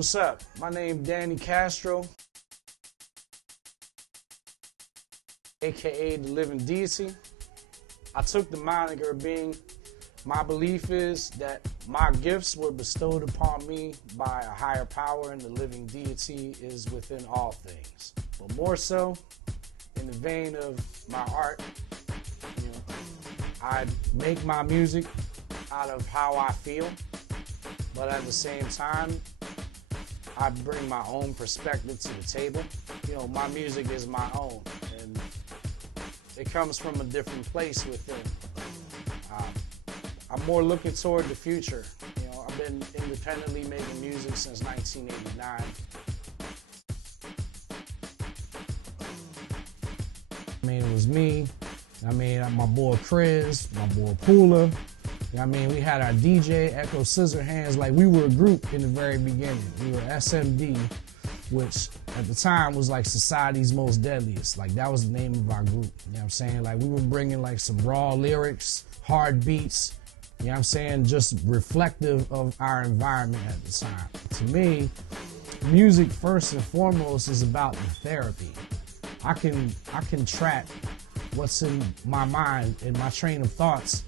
What's up? My name Danny Castro, aka the Living Deity. I took the moniker being my belief is that my gifts were bestowed upon me by a higher power, and the living deity is within all things. But more so, in the vein of my art, I make my music out of how I feel, but at the same time, I bring my own perspective to the table. My music is my own, and it comes from a different place within. I'm more looking toward the future. I've been independently making music since 1989. It was me. My boy Chris, my boy Pula. We had our DJ, Echo Scissorhands. Like, we were a group in the very beginning. We were SMD, which at the time was like Society's Most Deadliest. Like, that was the name of our group. Like, we were bringing like some raw lyrics, hard beats, just reflective of our environment at the time. To me, music first and foremost is about the therapy. I can track what's in my mind and my train of thoughts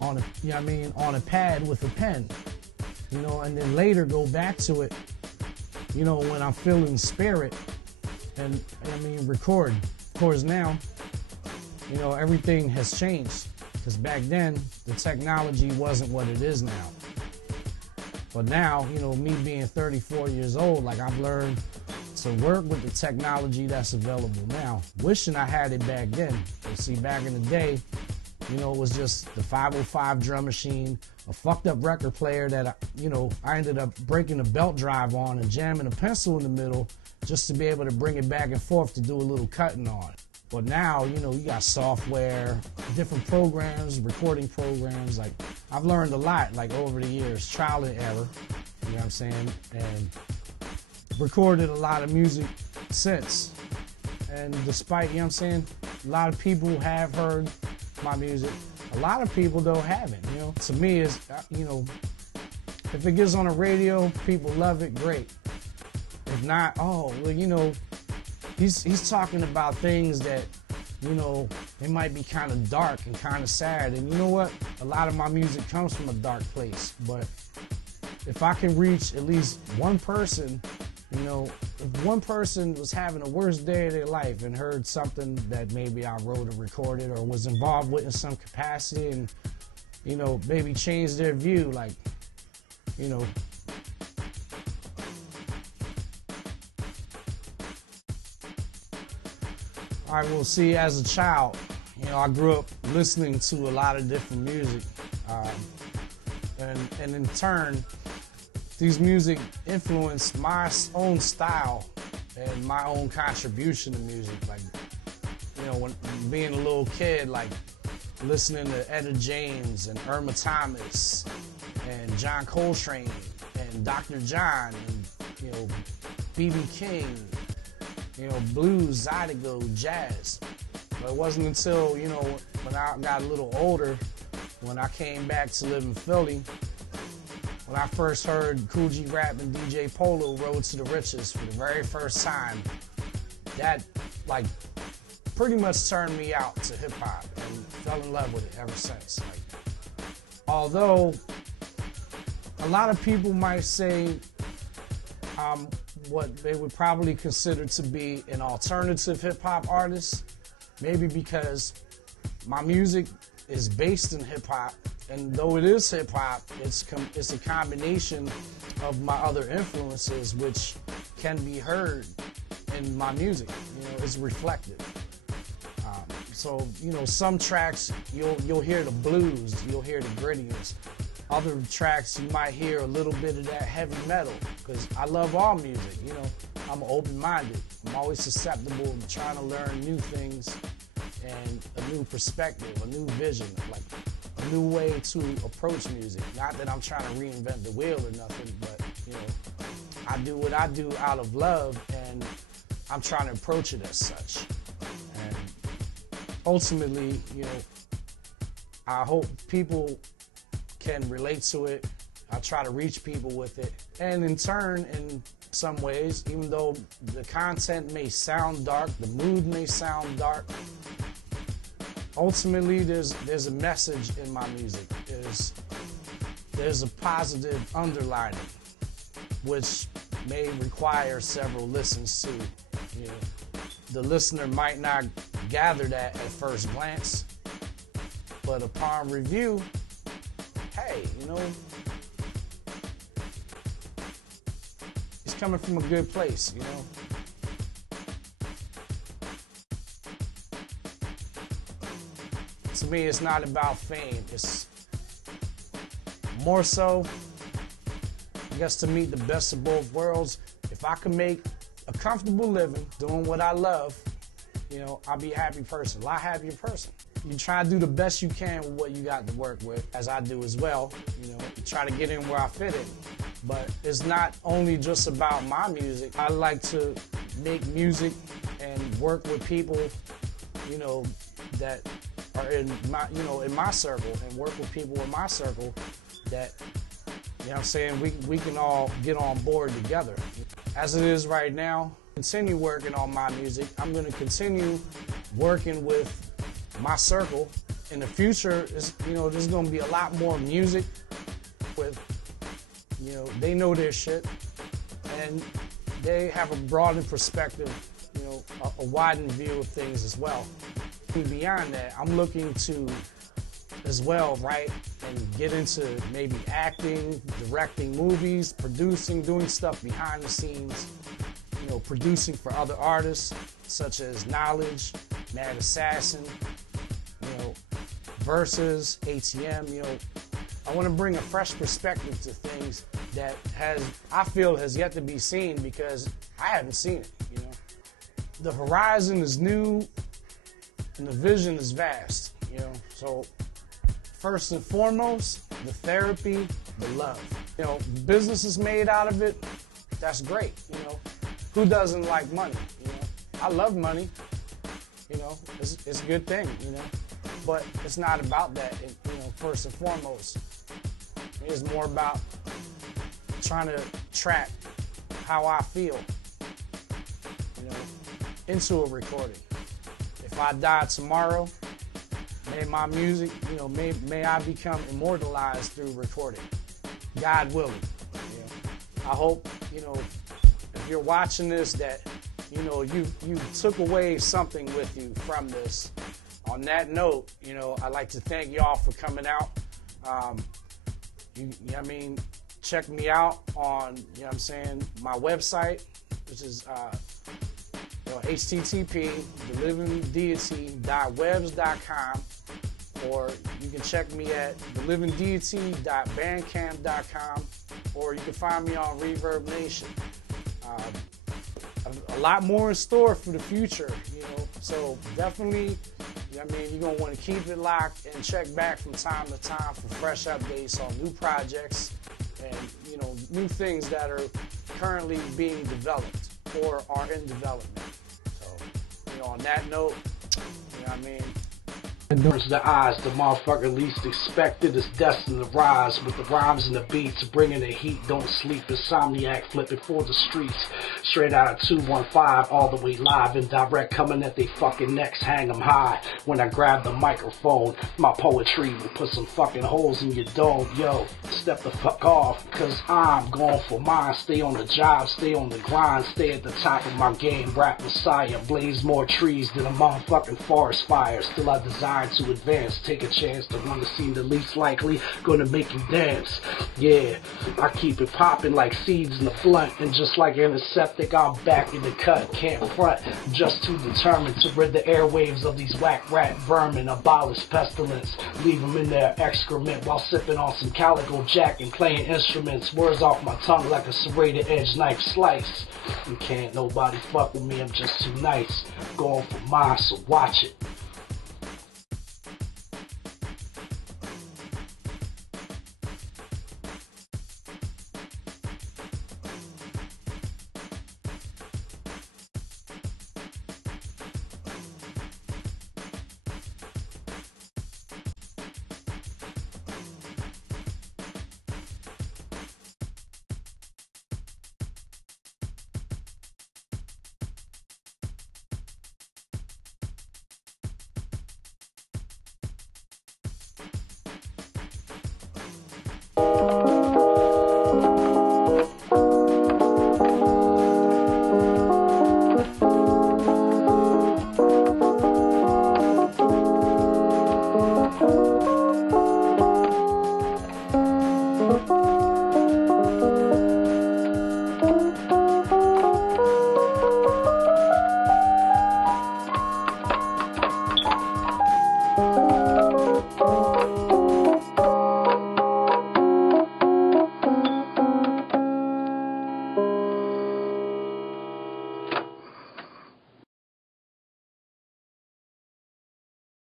on a pad with a pen, and then later go back to it, when I'm feeling spirit and record. Of course now, everything has changed, because back then the technology wasn't what it is now. But now, me being 34 years old, like, I've learned to work with the technology that's available now. Wishing I had it back then. But see, back in the day, it was just the 505 drum machine, a fucked up record player that I ended up breaking the belt drive on and jamming a pencil in the middle just to be able to bring it back and forth to do a little cutting on. But now, you got software, different programs, recording programs. Like, I've learned a lot, like, over the years, trial and error, and recorded a lot of music since. And despite, a lot of people have heard my music, a lot of people though haven't. To me, is if it gets on the radio, people love it, great. If not, he's talking about things that it might be kind of dark and kind of sad. And you know what, a lot of my music comes from a dark place. But if I can reach at least one person, if one person was having the worst day of their life and heard something that maybe I wrote or recorded or was involved with in some capacity, and maybe changed their view, like, I will see, as a child, I grew up listening to a lot of different music, and in turn, these music influenced my own style and my own contribution to music. Like, when being a little kid, like, listening to Etta James and Irma Thomas and John Coltrane and Dr. John and, B.B. King, blues, zydeco, jazz. But it wasn't until, when I got a little older, when I came back to live in Philly, when I first heard Cool G Rap and DJ Polo Road to the Riches for the very first time, that, like, pretty much turned me out to hip-hop, and fell in love with it ever since. Like, although a lot of people might say I'm what they would probably consider to be an alternative hip-hop artist, maybe because my music is based in hip-hop, and though it is hip-hop, it's a combination of my other influences, which can be heard in my music. It's reflective. So some tracks you'll hear the blues, you'll hear the grittiness. Other tracks you might hear a little bit of that heavy metal, because I love all music. I'm open-minded. I'm always susceptible to trying to learn new things and a new perspective, a new vision, like a new way to approach music. Not that I'm trying to reinvent the wheel or nothing, but I do what I do out of love, and I'm trying to approach it as such. And ultimately, I hope people can relate to it. I try to reach people with it. And in turn, in some ways, even though the content may sound dark, the mood may sound dark, ultimately there's a message in my music. There's a positive underlining, which may require several listens to. You know, the listener might not gather that at first glance, but upon review, hey, you know, it's coming from a good place, you know. To me, it's not about fame. It's more so, I guess, to meet the best of both worlds. If I can make a comfortable living doing what I love, you know, I'll be a happy person, a lot happier person. You try to do the best you can with what you got to work with, as I do as well. You know, you try to get in where I fit in. But it's not only just about my music. I like to make music and work with people, you know, that are in my, you know, in my circle, and work with people in my circle that, you know what I'm saying, we can all get on board together. As it is right now, continue working on my music. I'm going to continue working with my circle. In the future, you know, there's going to be a lot more music with, you know, they know their shit, and they have a broadened perspective, you know, a widened view of things as well. Beyond that, I'm looking to as well write and get into maybe acting, directing movies, producing, doing stuff behind the scenes, you know, producing for other artists such as Knowledge, Mad Assassin, you know, Versus, ATM. You know, I want to bring a fresh perspective to things that I feel has yet to be seen, because I haven't seen it, you know. The horizon is new and the vision is vast, you know. So first and foremost, the therapy, the love. You know, business is made out of it, that's great, you know. Who doesn't like money, you know? I love money, you know, it's a good thing, you know. But it's not about that, you know, first and foremost. It's more about trying to track how I feel, you know, into a recording. If I die tomorrow, may my music, you know, may I become immortalized through recording. God willing. You know? I hope, you know, if you're watching this, that, you know, you took away something with you from this. On that note, you know, I'd like to thank y'all for coming out. You know what I mean, check me out on, you know what I'm saying, my website, which is http thelivingdeity.webs.com, or you can check me at thelivingdeity.bandcamp.com, or you can find me on Reverb Nation. A lot more in store for the future, you know, so definitely, you know what I mean, you're going to want to keep it locked and check back from time to time for fresh updates on new projects and, you know, new things that are currently being developed or are in development. So, you know, on that note, you know what I mean, The eyes, the motherfucker least expected is destined to rise with the rhymes and the beats, bringing the heat. Don't sleep, insomniac, flipping for the streets. Straight out of 215, all the way live and direct, coming at they fucking necks, hang 'em high. When I grab the microphone, my poetry will put some fucking holes in your dome. Yo, step the fuck off, cause I'm going for mine. Stay on the job, stay on the grind, stay at the top of my game. Rap Messiah, blaze more trees than a motherfucking forest fire. Still I desire to advance, take a chance. The one that seemed the least likely, gonna make you dance. Yeah, I keep it popping like seeds in the blunt, and just like antiseptic, I'm back in the cut. Can't front, just too determined to rid the airwaves of these whack rat vermin. Abolish pestilence, leave them in their excrement while sipping on some Calico Jack and playing instruments. Words off my tongue like a serrated edge knife slice. And can't nobody fuck with me, I'm just too nice. Going for mine, so watch it.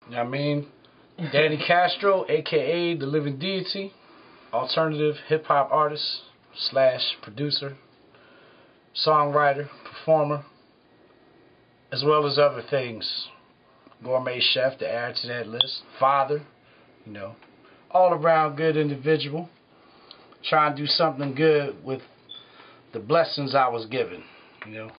You know what I mean? Danny Castro, aka the Living Deity, alternative hip hop artist / producer, songwriter, performer, as well as other things. Gourmet chef to add to that list. Father, you know, all around good individual. Trying to do something good with the blessings I was given, you know.